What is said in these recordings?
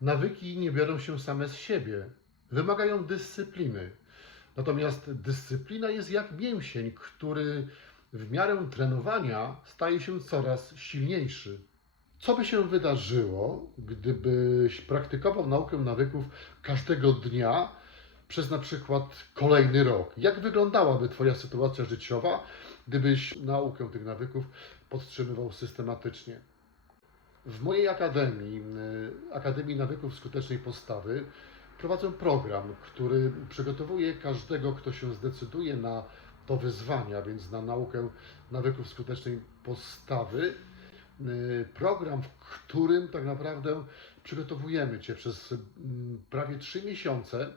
Nawyki nie biorą się same z siebie, wymagają dyscypliny. Natomiast dyscyplina jest jak mięsień, który w miarę trenowania staje się coraz silniejszy. Co by się wydarzyło, gdybyś praktykował naukę nawyków każdego dnia przez na przykład kolejny rok? Jak wyglądałaby Twoja sytuacja życiowa, gdybyś naukę tych nawyków podtrzymywał systematycznie? W mojej akademii, Akademii Nawyków Skutecznej Postawy, prowadzę program, który przygotowuje każdego, kto się zdecyduje na to wyzwanie, a więc na naukę nawyków skutecznej postawy. Y, Program, w którym tak naprawdę przygotowujemy Cię przez mm, prawie trzy miesiące.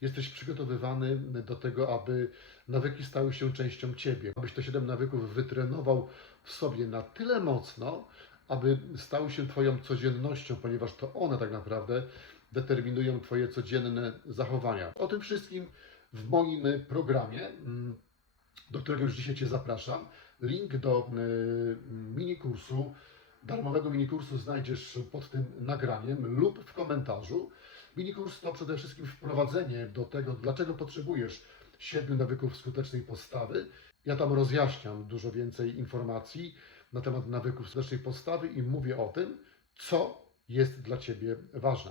Jesteś przygotowywany do tego, aby nawyki stały się częścią Ciebie. Abyś te 7 nawyków wytrenował w sobie na tyle mocno, aby stały się Twoją codziennością, ponieważ to one tak naprawdę determinują Twoje codzienne zachowania. O tym wszystkim w moim programie, mm, do którego już dzisiaj Cię zapraszam. Link do y, mini kursu, darmowego mini kursu znajdziesz pod tym nagraniem lub w komentarzu. Mini kurs to przede wszystkim wprowadzenie do tego, dlaczego potrzebujesz siedmiu nawyków skutecznej postawy. Ja tam rozjaśniam dużo więcej informacji na temat nawyków skutecznej postawy i mówię o tym, co jest dla Ciebie ważne.